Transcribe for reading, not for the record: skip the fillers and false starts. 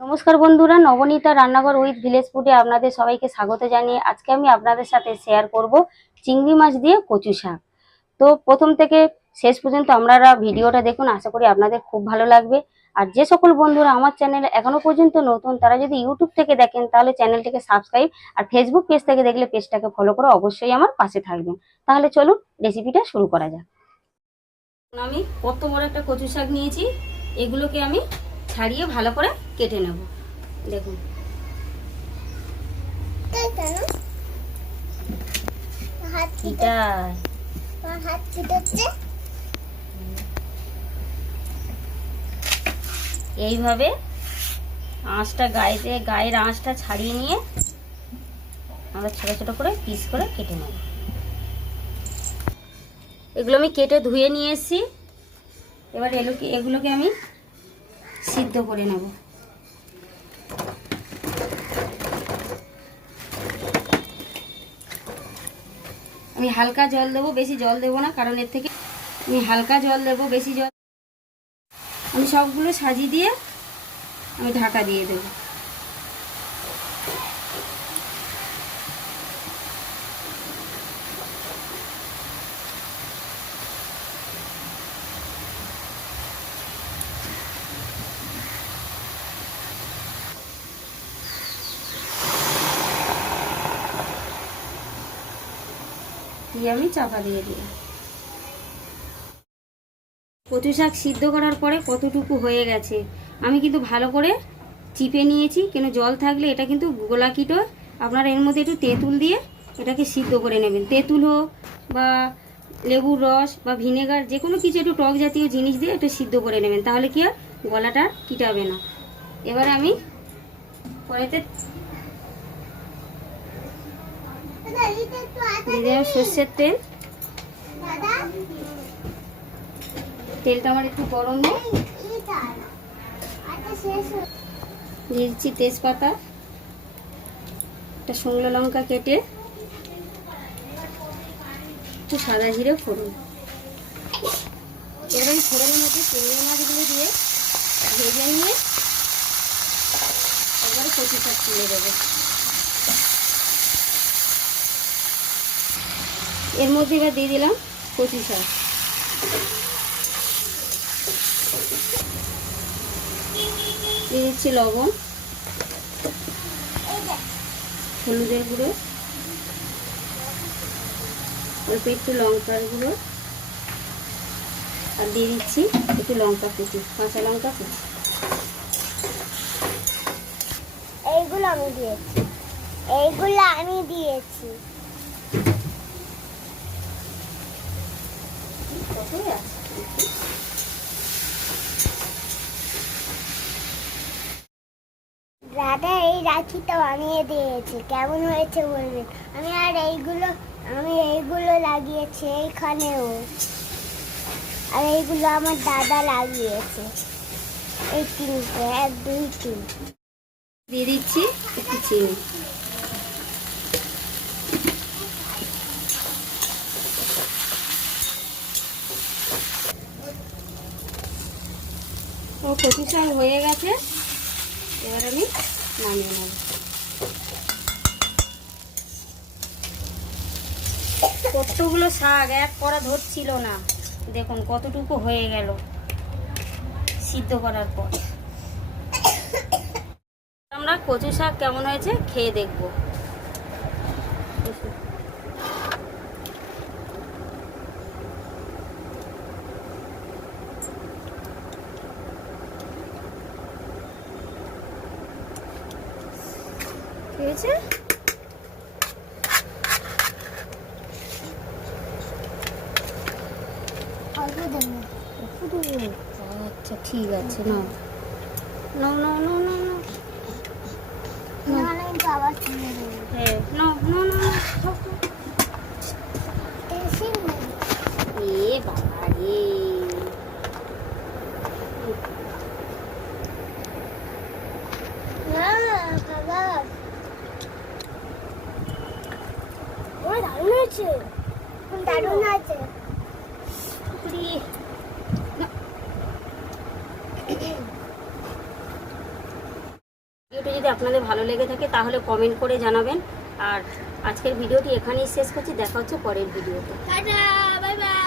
নমস্কার বন্ধুরা, নবনীতা রান্নাঘর উইথ ভিলেজ ফুডে আপনাদের সবাইকে স্বাগত জানিয়ে আজকে আমি আপনাদের সাথে শেয়ার করব চিংড়ি মাছ দিয়ে কচু শাক। তো প্রথম থেকে শেষ পর্যন্ত আপনারা ভিডিওটা দেখুন, আশা করি আপনাদের খুব ভালো লাগবে। আর যে সকল বন্ধুরা আমার চ্যানেলে এখনো পর্যন্ত নতুন, তারা যদি ইউটিউব থেকে দেখেন তাহলে চ্যানেলটিকে সাবস্ক্রাইব, আর ফেসবুক পেজ থেকে দেখলে পেজটাকে ফলো করে অবশ্যই আমার পাশে থাকবেন। তাহলে চলুন রেসিপিটা শুরু করা যাক। আমি কত বড় একটা কচু শাক নিয়েছি, এগুলোকে আমি ছাড়িয়ে ভালো করে কেটে নেব। দেখুন এইভাবে আঁশটা গায়ের আঁশটা ছাড়িয়ে নিয়ে আমরা ছোট ছোট করে পিস করে কেটে নেব। এগুলো আমি কেটে ধুয়ে নিয়ে এসেছি। এবার এগুলোকে আমি সিদ্ধ করে নেব। আমি হালকা জল দেবো, বেশি জল দেবো না, কারণ এর থেকে আমি হালকা জল দেবো, বেশি জল। আমি সবগুলো সাজিয়ে দিয়ে আমি ঢাকা দিয়ে দেবো। দিয়ে আমি চাপা দিয়ে দিই। কচু শাক সিদ্ধ করার পরে কতটুকু হয়ে গেছে আমি কিন্তু ভালো করে চিপে নিয়েছি, কেন জল থাকলে এটা কিন্তু গোলাকিট। আপনারা এর মধ্যে একটু তেঁতুল দিয়ে এটাকে সিদ্ধ করে নেবেন। তেঁতুল হোক বা লেবুর রস বা ভিনেগার, যে কোনো কিছু একটু টক জাতীয় জিনিস দিয়ে একটু সিদ্ধ করে নেবেন, তাহলে কি আর গলাটা কিটাবে না। এবারে আমি কড়াইতে দিয়ে দিলাম সর্ষের তেল। তেলটা আমার একটু গরম হোক। দিয়ে দিচ্ছি তেজপাতা, একটা শুকনো লঙ্কা কেটে, একটু সাদা জিরে ফোড়ন। এবার এই ফোড়নের মধ্যে চিংড়ি মাছগুলো দিয়ে ভেজে নিয়ে একবারে কচু শাক তুলে দেবো। এর মধ্যে এবার দিয়ে দিলাম কচু শাক। দিয়ে দিচ্ছি লবণ, হলুদের গুঁড়ো, অল্প একটু লঙ্কার গুঁড়ো, আর দিয়ে দিচ্ছি একটু লঙ্কা কুচি, কাঁচা লঙ্কা কুচি। এইগুলো আমি দিয়েছি। দাদা এই রাখিটা বানিয়ে দিয়েছে, কেমন হয়েছে বলবেন। আমি এইগুলো লাগিয়েছি এইখানেও, আর এইগুলো আমার দাদা লাগিয়েছে। এই তিনটে, 1 2 3। দিয়ে দিচ্ছি একটু চিনি। ও কচু শাক হয়ে গেছে, এবার আমি নামিয়ে নেব। কতগুলো শাক এক কড়া ধরছিল না, দেখুন কতটুকু হয়ে গেল সিদ্ধ করার পর। আমরা কচু শাক কেমন হয়েছে খেয়ে দেখব। হয়েছে? আচ্ছা ঠিক আছে, নাও নাও নাও নাও নাও নাও। হ্যাঁ নাও নাও নাও। এ বাবা রে, দারুণ হয়েছে, দারুণ আছে। ভিডিওটি যদি আপনাদের ভালো লেগে থাকে তাহলে কমেন্ট করে জানাবেন। আর আজকের ভিডিওটি এখানেই শেষ করছি, দেখা হচ্ছে পরের ভিডিওতে। Tata, bye bye.